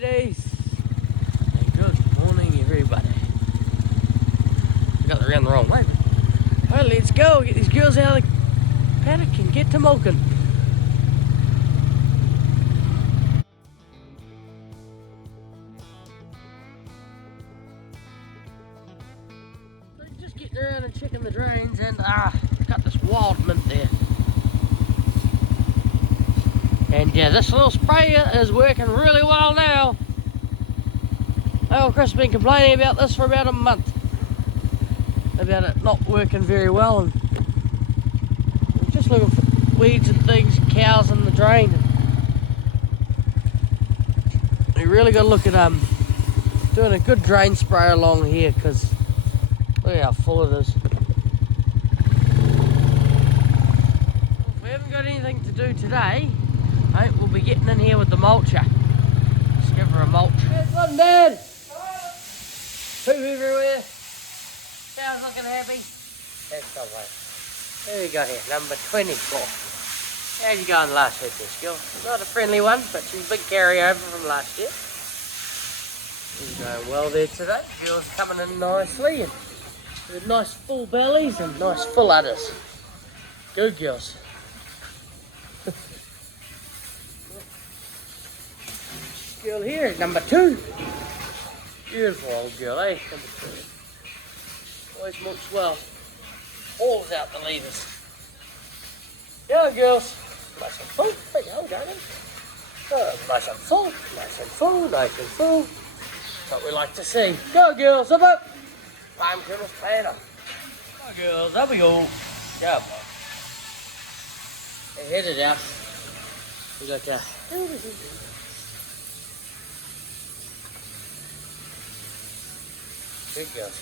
ladies, and good morning everybody. I got around the wrong way, but well, let's go get these girls out of the paddock and get to milking. So just getting around and checking the drains, and got this wild mint there. And yeah, this little sprayer is working really well now. Oh, Chris has been complaining about this for about a month. About it not working very well, and we're just looking for weeds and things, cows in the drain. We really got to look at doing a good drain spray along here, because look how full it is. Well, if we haven't got anything to do today, we'll be getting in here with the mulcher. Just give her a mulch. There's one, Dad! Poop everywhere. Cows looking happy. That's the way. There we go here, number 24. How'd you go on last week, this girl? Not a friendly one, but she's a big carryover from last year. She's going well there today. Girls coming in nicely, and with nice full bellies and nice full udders. Good girls. Girl here is number 2. Beautiful old girl, eh? Number 2. Always looks well. Hauls out the levers. Yeah, girls. Nice and full. There you go, darling. Oh, nice and full. Nice and full. Nice and full. That's what we like to see. Go, girls. Up, up. I'm Colonel Planner. Go, girls. Up we go. Come on. They headed out. We got good girls.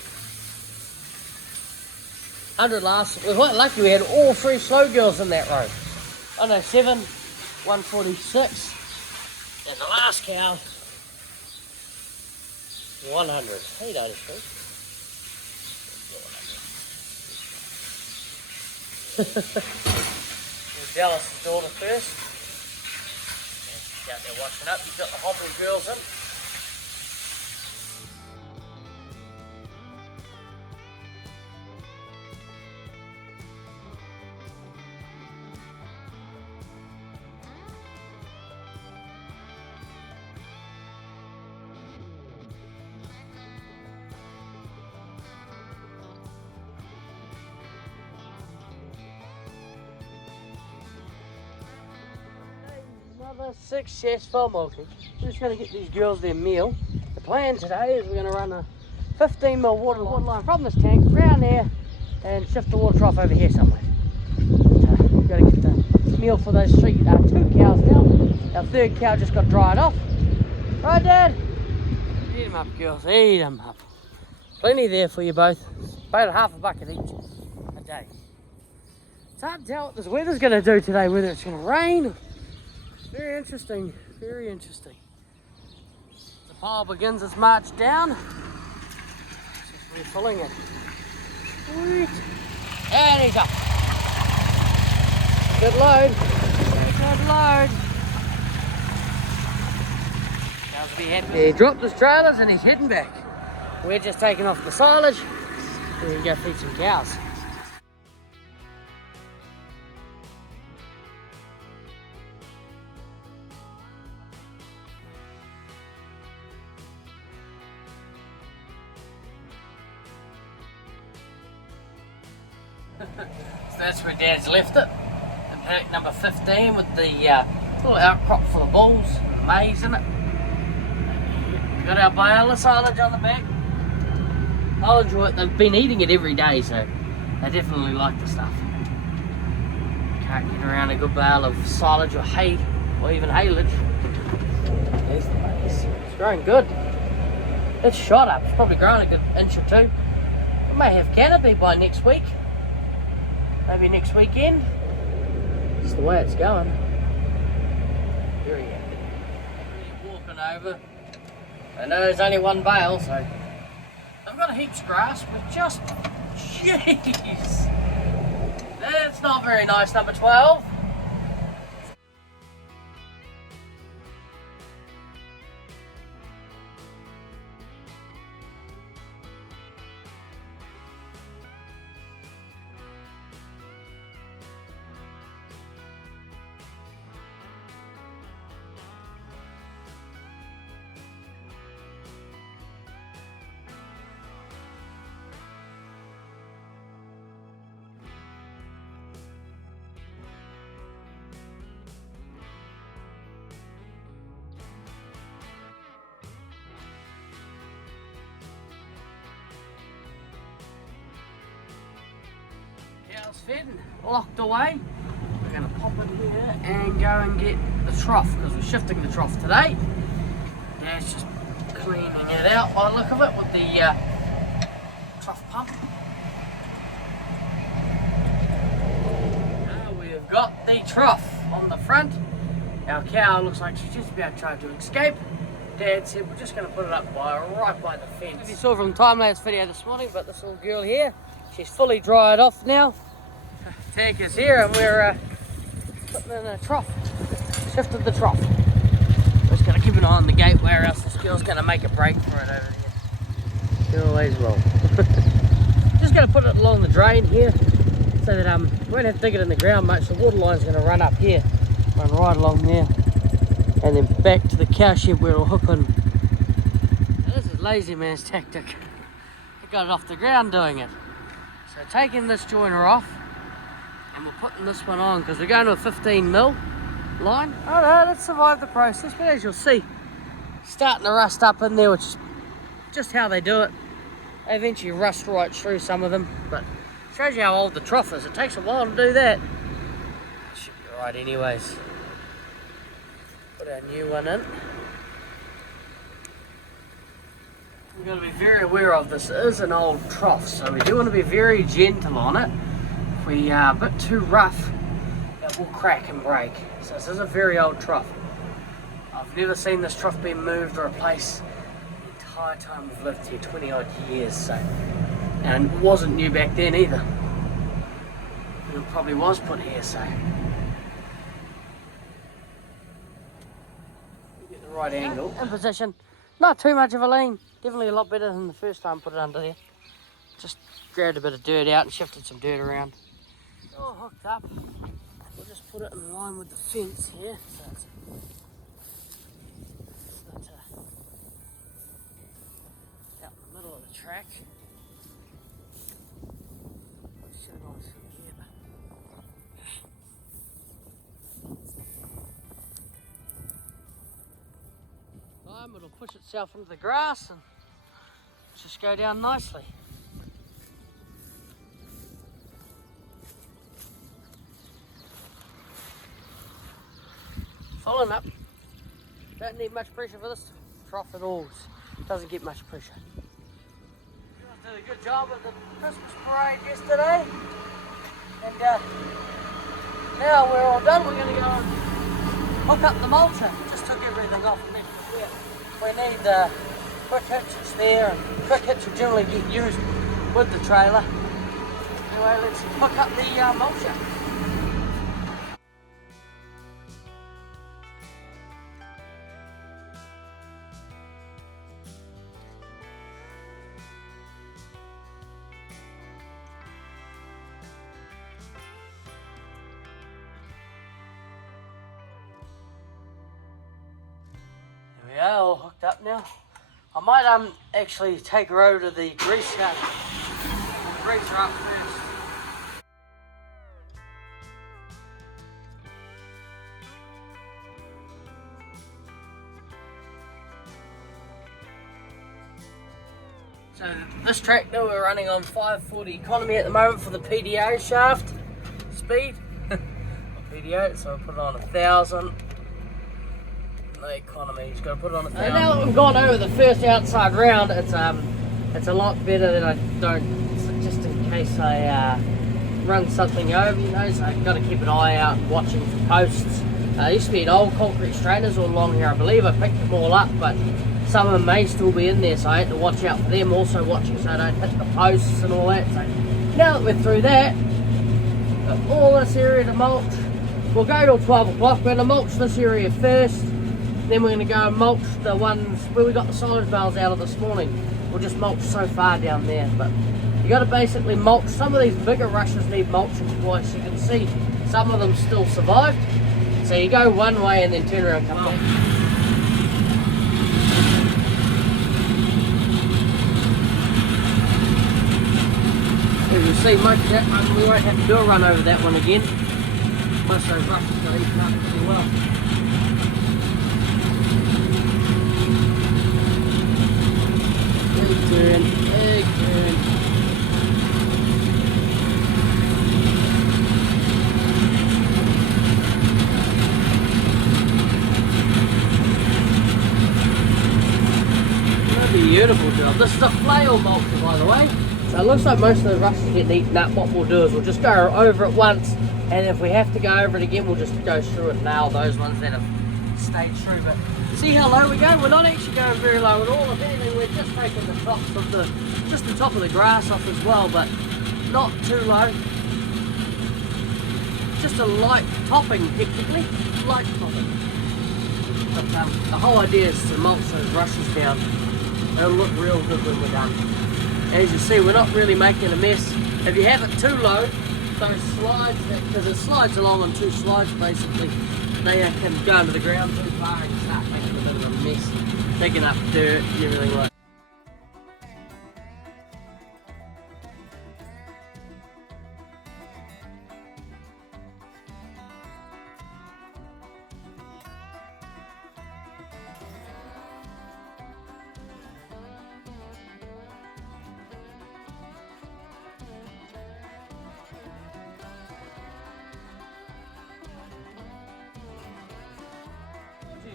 100 last. We're quite lucky we had all 3 slow girls in that row. 107, 146, and the last cow, 100. Hey, Daddy, We'll Dallas' daughter first. She's out there washing up. You've got the Hoppy girls in. Another successful milking. We're just going to get these girls their meal. The plan today is we're going to run a 15mm waterline from this tank around there and shift the water trough over here somewhere. We've got to get the meal for those 2 cows now. Our 3rd cow just got dried off. Right, Dad? Eat them up, girls. Eat them up. Plenty there for you both. About half a bucket each a day. It's hard to tell what this weather's going to do today, whether it's going to rain. Very interesting, very interesting. The pile begins its march down. We're filling it. Sweet. And he's up. Good load. Good load. Cows will be happy. He dropped his trailers and he's heading back. We're just taking off the silage. We're going to go feed some cows. So that's where Dad's left it, in paddock number 15 with the little outcrop full of bulls and maize in it. We've got our Biola silage on the back. I'll enjoy it. They've been eating it every day, so they definitely like the stuff. Can't get around a good bale of silage or hay, or even haylage. There's the maize. It's growing good. It's shot up. It's probably growing a good inch or 2. We may have canopy by next week. Maybe next weekend. It's the way it's going. Very happy. Walking over. I know there's only 1 bale, so I've got a heaps of grass with just, jeez. That's not very nice, number 12. That's fed and locked away. We're going to pop in here and go and get the trough because we're shifting the trough today. Dad's just cleaning it out by the look of it with the trough pump. Now we've got the trough on the front. Our cow looks like she's just about trying to escape. Dad said we're just going to put it up right by the fence. If you saw from the time-lapse video this morning, but this little girl here, she's fully dried off now. Tank is here and we're putting in a trough. Shifted the trough. Just got to keep an eye on the gate where else this girl's going to make a break for it over here. She always will. Just going to put it along the drain here so that we won't have to dig it in the ground much. The water line's going to run up here, run right along there, and then back to the cow shed where it'll hook on. Now, this is lazy man's tactic. I got it off the ground doing it. So taking this joiner off, and we're putting this one on because we're going to a 15mm line. Oh no, let's survive the process, but as you'll see, starting to rust up in there, which is just how they do it. They eventually rust right through some of them, but shows you how old the trough is. It takes a while to do that. It should be alright anyways. Put our new one in. We've got to be very aware of this. It is an old trough, so we do want to be very gentle on it. If we are a bit too rough, it will crack and break. So this is a very old trough. I've never seen this trough being moved or replaced the entire time we've lived here, 20 odd years. So, and it wasn't new back then either. It probably was put here, so. Get the right angle. In position. Not too much of a lean. Definitely a lot better than the first time I put it under there. Just grabbed a bit of dirt out and shifted some dirt around. All hooked up. We'll just put it in line with the fence here. So it's out in the middle of the track. Should have gone through here, but it'll push itself into the grass and just go down nicely. Following up. Don't need much pressure for this trough at all. Doesn't get much pressure. You guys did a good job at the Christmas parade yesterday. And now we're all done. We're going to go and hook up the mulcher. Just took everything off and left it there. We need quick hitches there. And quick hitches generally get used with the trailer. Anyway, let's hook up the mulcher. We are all hooked up now. I might actually take her over to the grease gun and grease her up first. So this tractor we're running on 540 economy at the moment for the PDO shaft speed. PDO, so I'll put it on 1,000. No economy, you've got to put it on 1,000. Now that we've gone over the first outside round, it's a lot better than I don't, just in case I run something over, you know, so I've got to keep an eye out watching for posts. Used to be an old concrete strainers all along here, I believe. I picked them all up, but some of them may still be in there, so I had to watch out for them. Also watching so I don't hit the posts and all that. So now that we're through that, got all this area to mulch. We'll go till 12 o'clock. We're going to mulch this area first. Then we're going to go and mulch the ones where we got the silage bales out of this morning. We'll just mulch so far down there. But you got to basically mulch. Some of these bigger rushes need mulching twice. You can see some of them still survived. So you go one way and then turn around and come back. As you see, most of that one, we won't have to do a run over that one again. Most of those rushes got eaten up pretty well. Big turn, big turn. Beautiful job. This is a flail mulcher, by the way. So it looks like most of the rushes getting eaten up. What we'll do is we'll just go over it once, and if we have to go over it again, we'll just go through and nail those ones that have stayed through. But see how low we go? We're not actually going very low at all. If anything, we're just taking the tops of the, just the top of the grass off as well, but not too low. Just a light topping, technically. Light topping. But the whole idea is to mulch those rushes down. They'll look real good when we're done. As you see, we're not really making a mess. If you have it too low, those slides, because it slides along on two slides basically, they can go into the ground too far and start making a bit of a mess, digging up dirt and everything like that.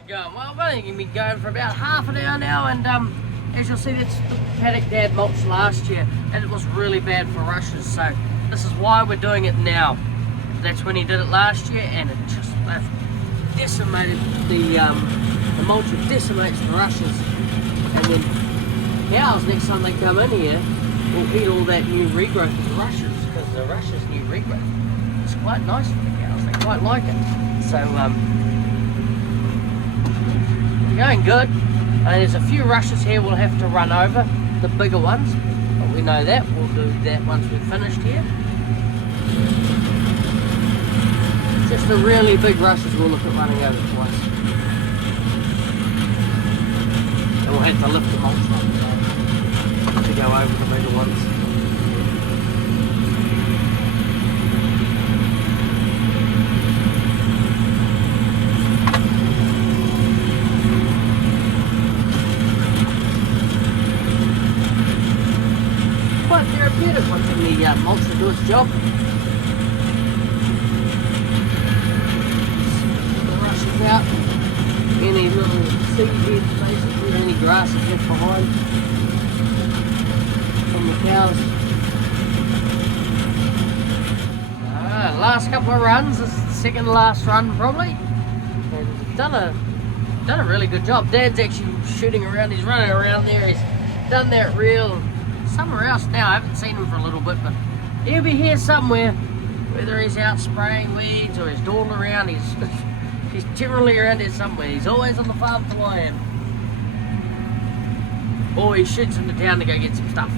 Going well. I've only been going for about half an hour now, and as you'll see, that's the paddock Dad mulched last year, and it was really bad for rushes. So this is why we're doing it now. That's when he did it last year, and it just decimated the mulcher decimates the rushes, and then cows next time they come in here will eat all that new regrowth of the rushes, because the rushes new regrowth. It's quite nice for the cows. They quite like it. So going good. There's a few rushes here we'll have to run over, the bigger ones, but we know that. We'll do that once we've finished here. Just the really big rushes we'll look at running over twice. And we'll have to lift the mulch up to go over the bigger ones. Therapeutic once in the mulch to do its job. The rushes out, any little seed heads basically, any grass is left behind from the cows. Last couple of runs, this is the second to last run probably, and done a really good job. Dad's actually shooting around, he's running around there, he's done that real somewhere else now. I haven't seen him for a little bit, but he'll be here somewhere, whether he's out spraying weeds or he's dawdling around. He's generally around here somewhere. He's always on the farm till I am, or he shoots into town to go get some stuff.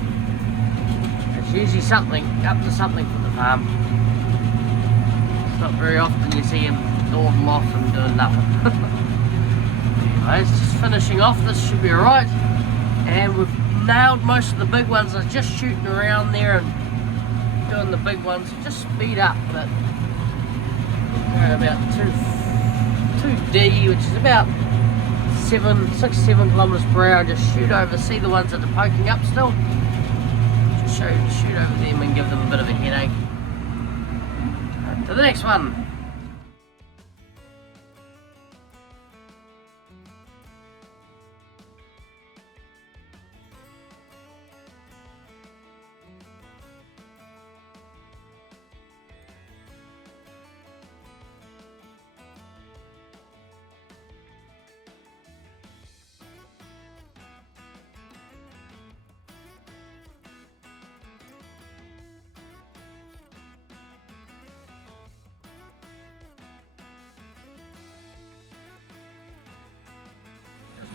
It's usually something, up to something from the farm. It's not very often you see him dawdle off and doing nothing. Anyways, just finishing off, this should be alright, and we've nailed most of the big ones. I was just shooting around there and doing the big ones. Just speed up, but we're about 2D, which is about 6-7 kilometers per hour. Just shoot over, see the ones that are poking up still. Just shoot over them and give them a bit of a headache. To the next one.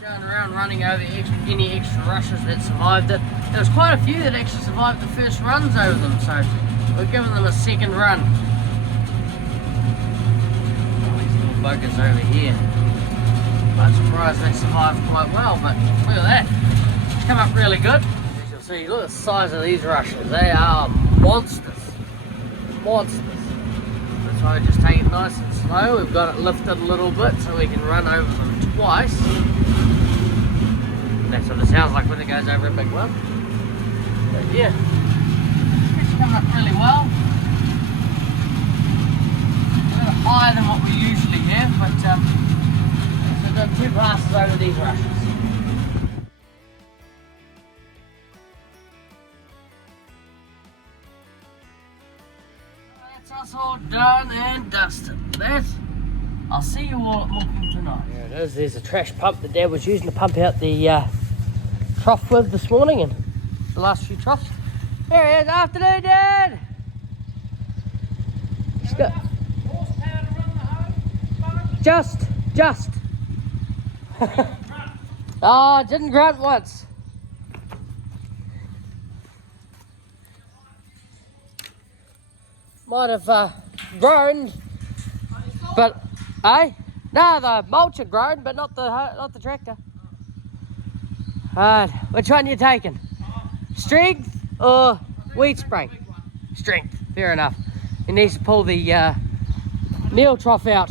Going around running over any extra rushes that survived it. There was quite a few that actually survived the first runs over them, so we're giving them a second run. All these little buggers over here. I'm surprised they survived quite well, but look at that. It's come up really good. As you'll see, look at the size of these rushes. They are monsters. Monsters. That's why we just take it nice and slow. We've got it lifted a little bit so we can run over them twice. That's what it sounds like when it goes over a big one. But yeah, it's coming up really well. A little higher than what we usually have, but we've done 2 passes over these rushes. done and dusted. That. I'll see you all at Mulching tonight. There it is. There's a trash pump that Dad was using to pump out the trough with this morning and the last few troughs. There he is. Afternoon, Dad. He's got just. Oh, didn't grunt once. Might have groaned, but no, the mulcher groaned, but not the tractor. Alright, which one you taking? Strength or weed spray? Strength. Fair enough. He needs to pull the meal trough out.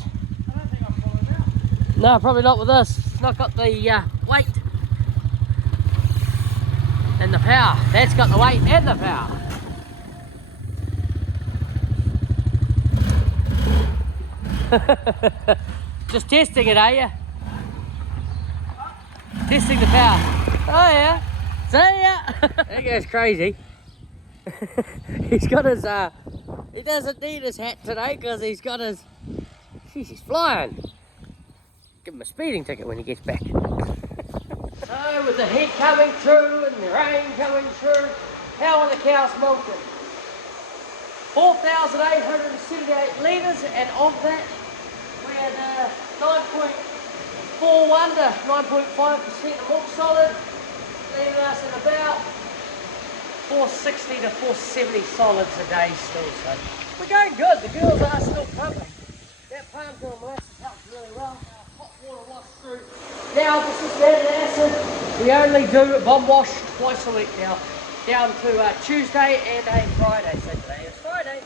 No, probably not with this. It's not got the weight and the power. That's got the weight and the power. Just testing it, are you? Testing the power. Oh yeah. See ya. That goes crazy. He's got his he doesn't need his hat today because he's got his, jeez, he's flying. Give him a speeding ticket when he gets back. So with the heat coming through and the rain coming through, how are the cows milking? 4,878 litres, and of that we had 9.41 to 9.5% of milk solid, leaving us at about 460 to 470 solids a day still. So we're going good. The girls are still pumping. That palm kernel molasses helps really well. Hot water wash through. Now this is standard acid. We only do bomb wash twice a week now, down to Tuesday and a Friday. So today is Friday.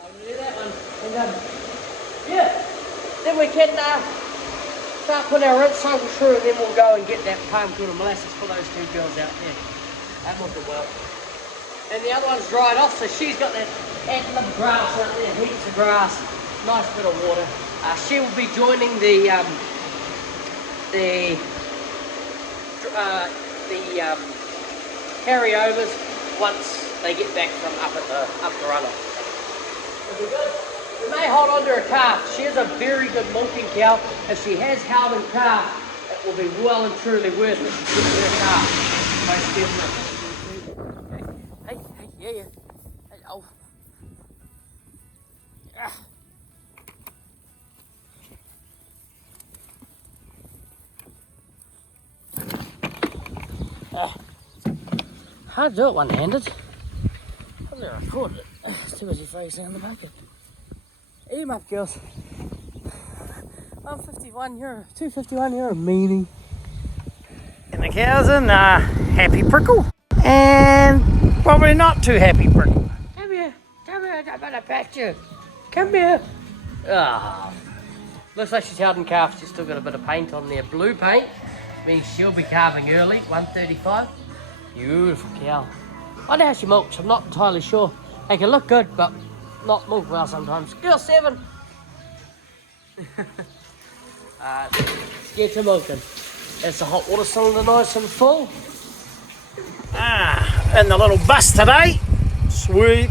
I'm going to do that one. And yeah, then we can start putting our rinse cycle through, and then we'll go and get that palm kernel molasses for those two girls out there. That looking well. And the other one's dried off, so she's got that antler grass out there, heaps of grass, nice bit of water. She will be joining the carryovers once they get back from up the runner. We may hold on to her calf. She is a very good milking cow. If she has held in calf, it will be well and truly worth it to get her calf. Most definitely. Hey, yeah. Hey, oh. Hard to do it one-handed. I'm going to record it. It's too busy facing on the bucket. Eat him up, girls. I'm 51, you're 251, you're a meanie. And the cows in happy prickle. And probably not too happy prickle. Come here, I'm gonna pat you. Come here. Ah, looks like she's held in calf. She's still got a bit of paint on there. Blue paint means she'll be calving early, 1:35. Beautiful cow. I wonder how she milks, I'm not entirely sure. They can look good, but not milk well sometimes. Girl 7. Let's get to milking. That's the hot water cylinder nice and full. And the little bus today. Sweet.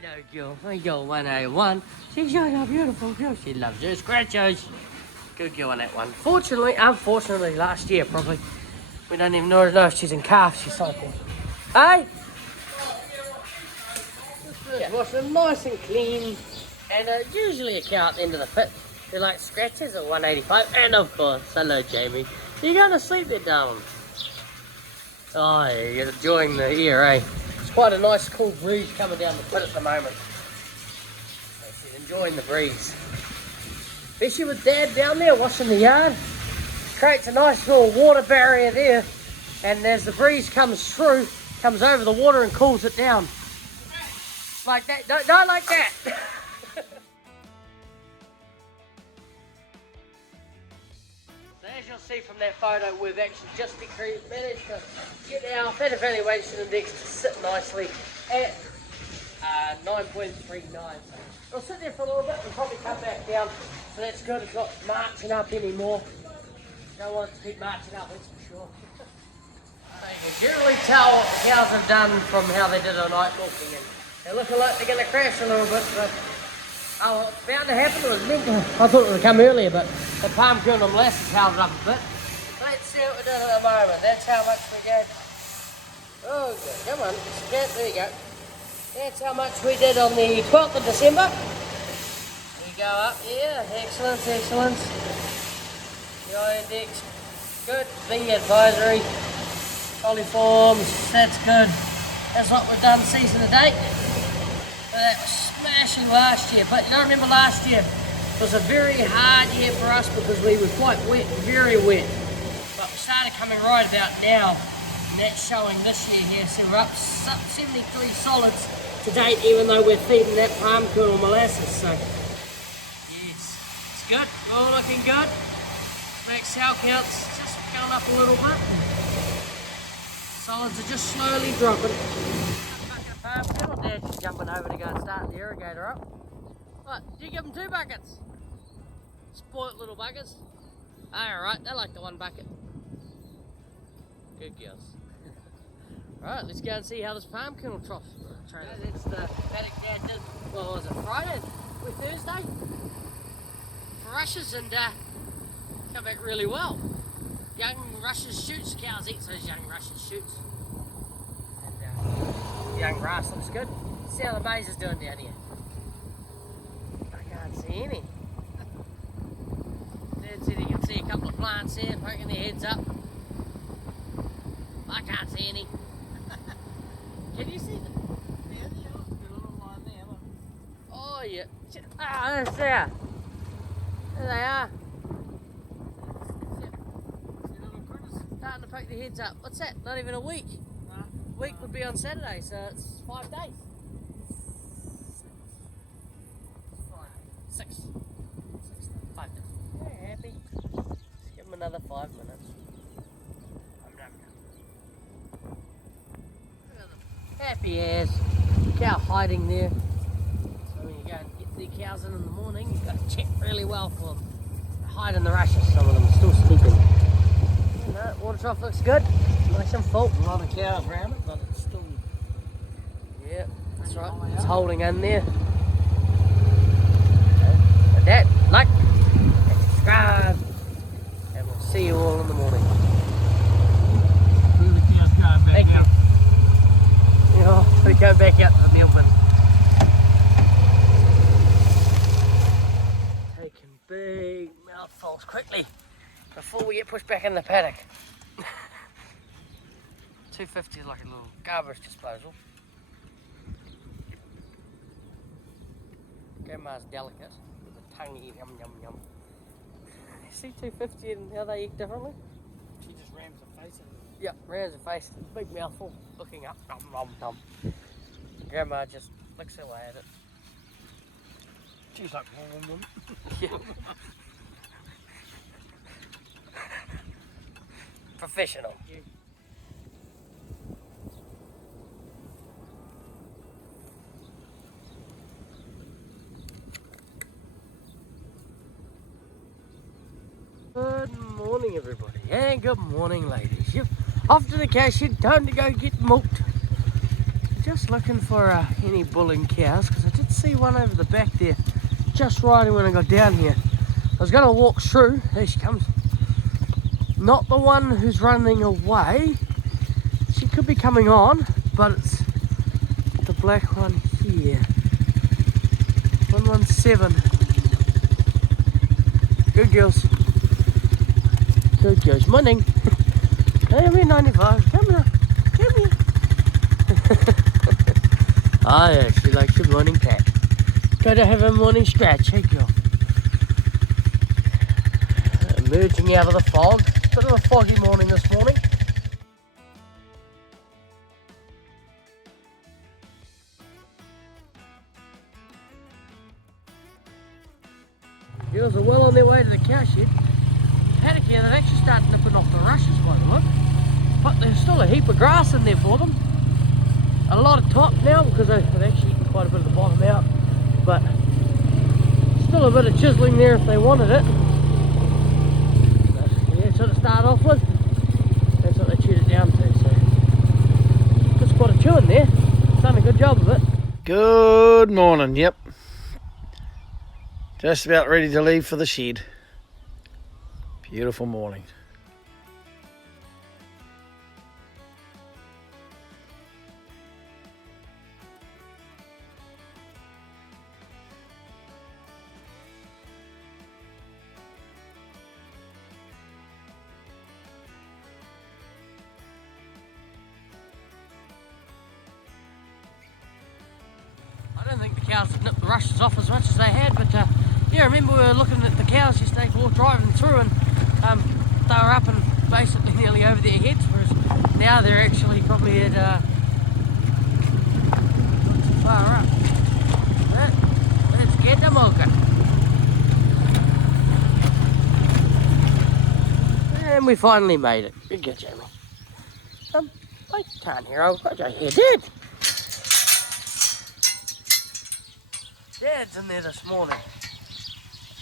Hello, girl. Girl 101. She's a beautiful girl. She loves her scratchers. Good girl on that one. Unfortunately, last year probably. We don't even know if she's in calf. She's cycled. Hey? Yeah. Wash them nice and clean. And usually a cow at the end of the pit. They like scratches at 185. And of course, hello, Jamie. You're going to sleep there, darling. Oh, yeah, you're enjoying the air, eh? It's quite a nice cool breeze coming down the pit at the moment. She's enjoying the breeze. Especially with Dad down there washing the yard. Creates a nice little water barrier there. And as the breeze comes through, comes over the water and cools it down. Like that. Don't like that. So as you'll see from that photo, we've actually just managed to get our fat evaluation index to sit nicely at 9.39. So it'll sit there for a little bit and probably come back down. So that's good. It's not marching up anymore. Don't want it to keep marching up, that's for sure. You can generally tell what the cows have done from how they did a night milking. And they look like they're going to crash a little bit, but oh, it's bound to happen. It was meant to. I thought it would come earlier, but the palm kernel and molasses held it up a bit. Let's see what we're doing at the moment. That's how much we did. Oh, good. Come on. There you go. That's how much we did on the 12th of December. We go up. Yeah, excellent, excellent. The index, good. B advisory. Coliforms, that's good. That's what we've done season to date. But that was smashing last year. But you don't remember last year? It was a very hard year for us because we were quite wet, very wet. But we started coming right about now. And that's showing this year here. So we're up 73 solids to date, even though we're feeding that palm kernel molasses. So, yes, it's good. All looking good. Max cell counts just going up a little bit. Solids are just slowly dropping. Palm kernel, Dad's just jumping over to go and start the irrigator up. What, did you give them 2 buckets? Spoilt little buckets. Alright, they like the 1 bucket. Good girls. Right, let's go and see how this palm kernel trough trailer. That's the paddock Dad did, what was it, Friday? Or Thursday? For rushes, and come back really well. Young rushes shoots, cows eat those young rushes shoots. And young grass looks good. See how the maize is doing down here. I can't see any. Dad said you can see a couple of plants here poking their heads up. I can't see any. Can you see them? Yeah, there's a little line there. Look. Oh yeah. Ah, there's there. There they are. Starting to poke their heads up. What's that? Not even a week. Week would be on Saturday, so it's 5 days. 6. 5 days. Yeah, happy. Let's give them another 5 minutes. Happy as. Cow hiding there. So when you go and get the cows in the morning, you've got to check really well for them. They hide in the rushes, some of them are still sleeping. No, water trough looks good. Nice and full. A lot of cows around it, but it's still. Yeah, that's right. It's holding in there. And that, like, and subscribe. And we'll see you all in the morning. Thank you. Yeah, we go back out to the meal bin. Taking big mouthfuls quickly before we get pushed back in the paddock. 250 is like a little garbage disposal. Grandma's delicate with the tongue eat, yum yum yum. You see 250 and how they eat differently? She just rams her face in it. Yep, rams her face, big mouthful, looking up, nom nom nom. Grandma just licks away at it. She's like, Yeah. Professional. Yeah. Good morning, everybody, and good morning, ladies. Yep, off to the cow shed, time to go get milked. Just looking for any bulling cows, because I did see one over the back there, just riding when I got down here. I was going to walk through. There she comes. Not the one who's running away. She could be coming on, but it's the black one here. 117. Good girls. Good girls. Morning. Come here, 95. Come here. Come here. Ah, yeah, she likes your morning pat. Gotta have a morning scratch, hey girl. Emerging out of the fog. Bit of a foggy morning this morning. Girls are well on their way to the cow shed. paddock here, they've actually started nipping off the rushes by the look. But there's still a heap of grass in there for them. A lot of top now because they've actually eaten quite a bit of the bottom out. But still a bit of chiseling there if they wanted it. But yeah, so to start off with, that's what they chewed it down to. So just quite a chew in there. Done a good job of it. Good morning, yep. Just about ready to leave for the shed. Beautiful morning. I don't think the cows have nipped the rushes off as much as they had, but yeah, I remember we were looking at the cows yesterday, we were driving through, and they were up and basically nearly over their heads, whereas now they're actually probably at not too far up. Let's get them milking. And we finally made it. Good go, Jamie. I can't hear. I've got your head, Dad. Dad's in there this morning.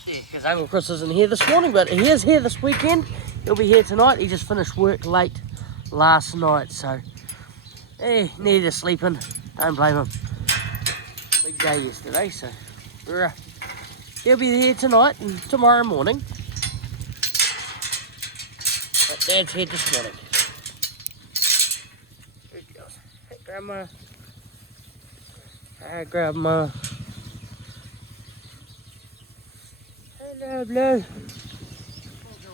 Yeah, because Uncle Chris isn't here this morning, but he is here this weekend. He'll be here tonight. He just finished work late last night, so he needed a sleep in. Don't blame him. Big day yesterday, so he'll be here tonight and tomorrow morning. But Dad's here this morning. Good girls. Hey, Grandma. Hi, Grandma. Hello, Blue.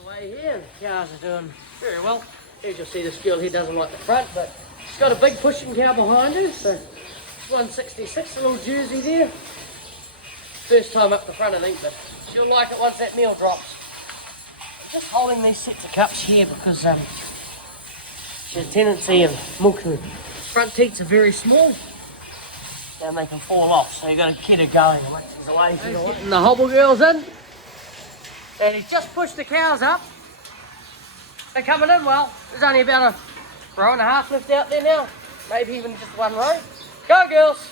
Away here, the cows are doing very well. As you'll see, this girl here doesn't like the front, but she's got a big pushing cow behind her, so 166, a little Jersey there. First time up the front, I think, but she'll like it once that meal drops. I'm just holding these sets of cups here because she has a tendency of milking. Front teats are very small, and they can fall off, so you've got to keep her going. Once she's away, she's away. And the hobble girl's in. And he's just pushed the cows up. They're coming in well. There's only about a row and a half left out there now. Maybe even just one row. Go, girls.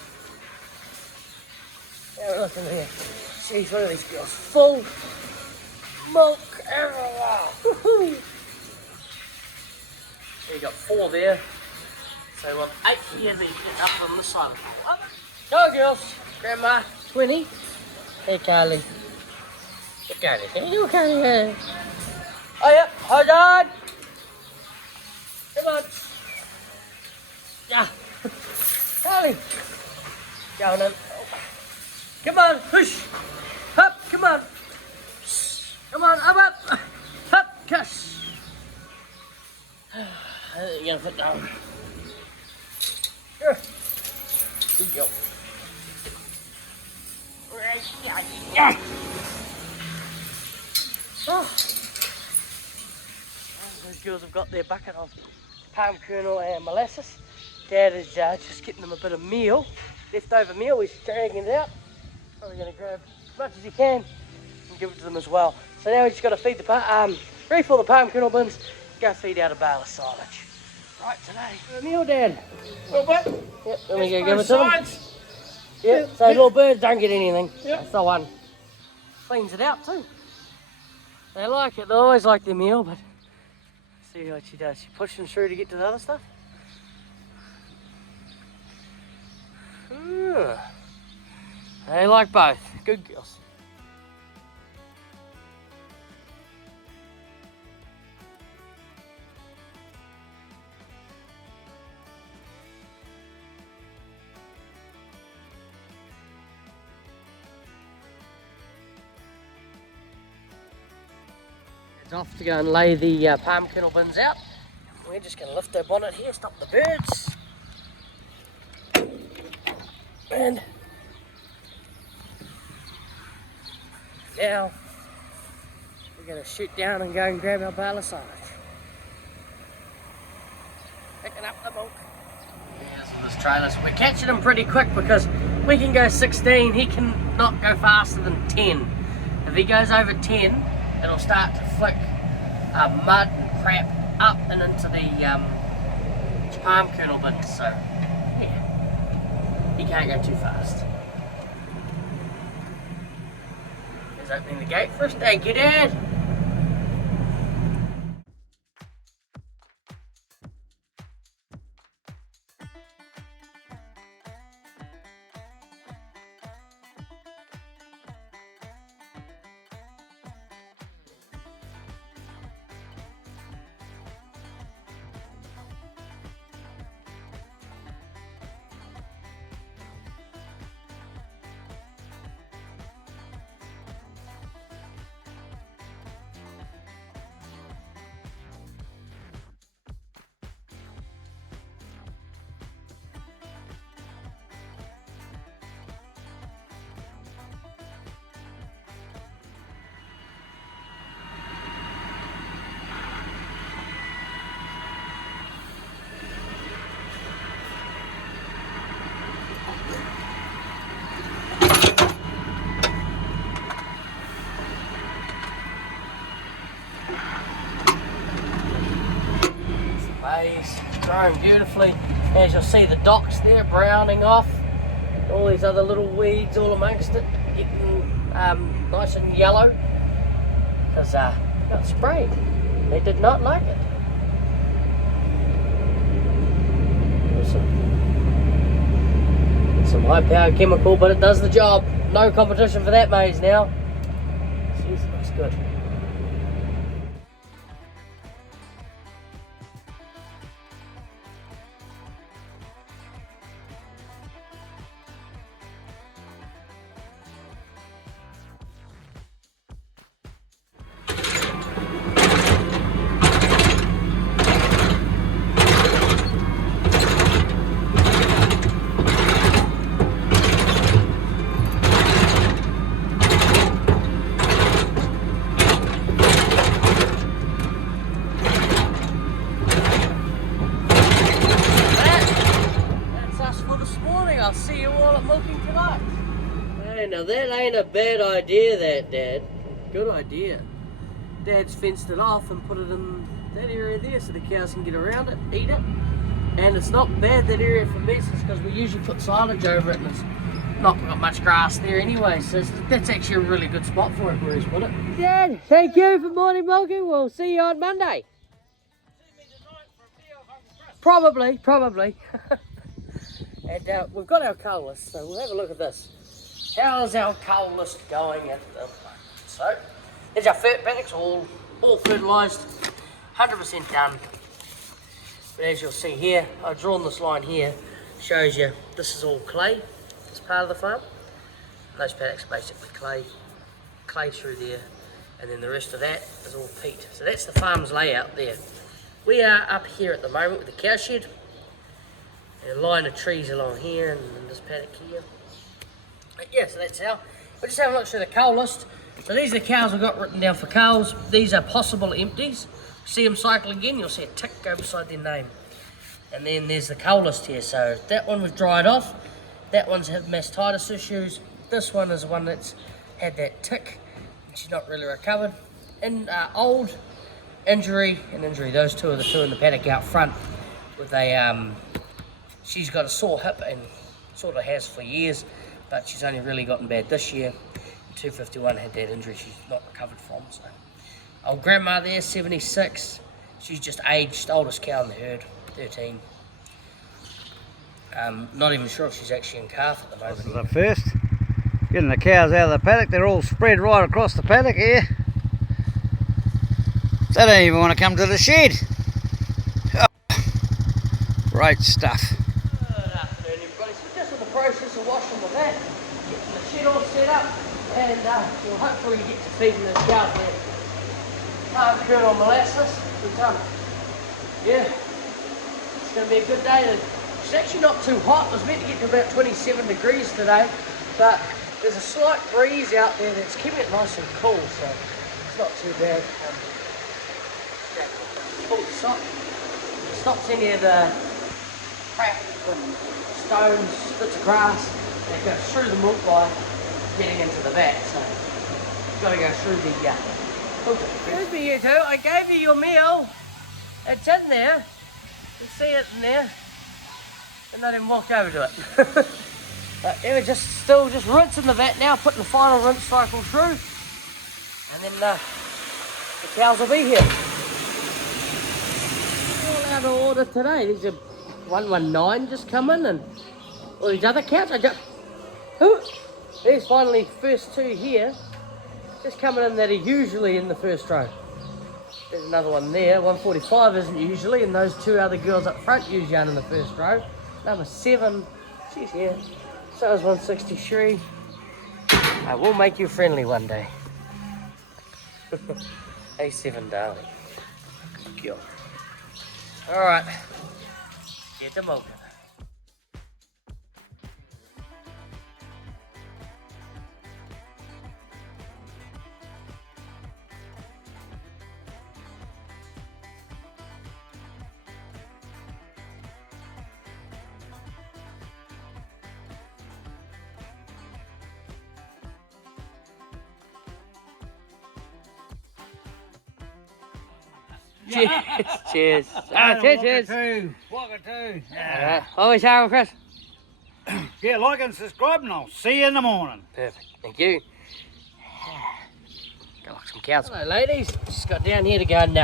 Now listen here. Jeez, look at these girls. Full milk everywhere. Woohoo! So you got 4 there. So we want 8 here to get up on this side. Go, girls. Grandma, 20. Hey, Carly. Got it. You got it. Oh yeah, hold on. Come on. Yeah. Holly. Down in. Come on, push. Up, come on. Come on, up. Up, cuss. You're gonna fit down. Here. Good go. Yeah. Oh. Those girls have got their bucket of palm kernel and molasses. Dad is just getting them a bit of meal, leftover meal. He's dragging it out. Probably going to grab as much as he can and give it to them as well. So now we just got to feed the refill the palm kernel bins, go feed out a bale of silage. Right today. The meal, Dad. Well, what? Yep, then we go give it to them. Yep, so little birds don't get anything. Yep. That's the one. Cleans it out too. They like it, they always like their meal, but see what she does. She pushes them through to get to the other stuff. They like both. Good girls. Off to go and lay the palm kernel bins out. We're just going to lift our bonnet here, stop the birds. And now we're going to shoot down and go and grab our bale of silage. Picking up the milk. Yes, this trailer. So we're catching him pretty quick because we can go 16, he can not go faster than 10. If he goes over 10, it'll start to flick mud and crap up and into the palm kernel bins, so yeah, he can't go too fast. He's opening the gate for us. Thank you, Dad. Growing beautifully. As you'll see, the docks there browning off, all these other little weeds all amongst it, getting nice and yellow because got sprayed. They did not like it. Some high powered chemical, but it does the job. No competition for that maize now. Jeez, it looks good. I'll see you all at milking tonight. Hey, now that ain't a bad idea, that, Dad. Good idea. Dad's fenced it off and put it in that area there so the cows can get around it, eat it. And it's not bad, that area for messes, because we usually put silage over it and it's not got much grass there anyway, so that's actually a really good spot for it, Bruce, wouldn't it? Dad, thank you for morning milking. We'll see you on Monday. Probably. And we've got our cull list, so we'll have a look at this. How's our cull list going at the moment? So, there's our paddocks, all fertilised, 100% done. But as you'll see here, I've drawn this line here, shows you this is all clay, this part of the farm. And those paddocks are basically clay through there, and then the rest of that is all peat. So that's the farm's layout there. We are up here at the moment with the cow shed. And a line of trees along here and this paddock here. But yeah, so that's how. We'll just have a look through the cull list. So these are the cows I've got written down for culls. These are possible empties. See them cycle again, you'll see a tick go beside their name. And then there's the cull list here. So that one was dried off. That one's had mastitis issues. This one is one that's had that tick, and she's not really recovered. And old, injury, and injury. Those two are the two in the paddock out front with a she's got a sore hip and sort of has for years, but she's only really gotten bad this year. 251 had that injury she's not recovered from. So, old grandma there, 76. She's just aged, oldest cow in the herd, 13. Not even sure if she's actually in calf at the moment. This is the first. Getting the cows out of the paddock. They're all spread right across the paddock here. They don't even want to come to the shed. Oh, great stuff. Good afternoon, everybody. So just in the process of washing the vat, getting the shed all set up, and we'll hopefully get to feeding those cows there. Kernel molasses. Yeah, it's going to be a good day. It's actually not too hot. It was meant to get to about 27 degrees today, but there's a slight breeze out there that's keeping it nice and cool, so it's not too bad. Stops any of the crap and stones, bits of grass that goes through the milk by getting into the vat. So you've got to go through the Excuse me, you two. I gave you your meal. It's in there. You see it in there. And I didn't walk over to it. But we're still rinsing the vat now, putting the final rinse cycle through. And then the cows will be here. All out of order today. There's a 119 just come in, and all these other cows. There's finally first two here. Just coming in that are usually in the first row. There's another one there. 145 isn't usually, and those two other girls up front usually aren't in the first row. Number 7, she's here. So is 163. I will make you friendly one day. Hey, 7, darling. Good girl. All right, get them open. Cheers. Cheers. Cheers. Walker Always Harold, Chris. Yeah, like and subscribe, and I'll see you in the morning. Perfect. Thank you. Got like some cows. Hello, ladies. Just got down here to go and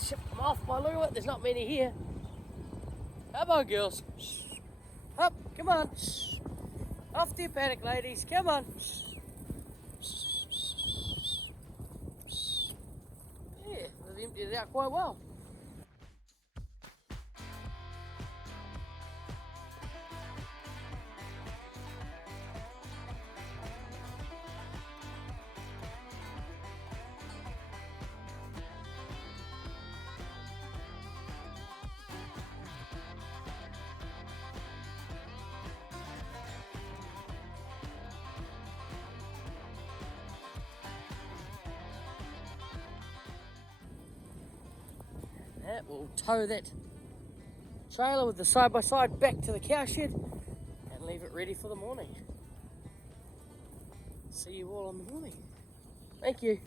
ship them off by look at it. There's not many here. Come on, girls. Up. Come on. Off to your paddock, ladies. Come on. Yeah, they've emptied it out quite well. We'll tow that trailer with the side-by-side back to the cow shed and leave it ready for the morning. See you all in the morning. Thank you.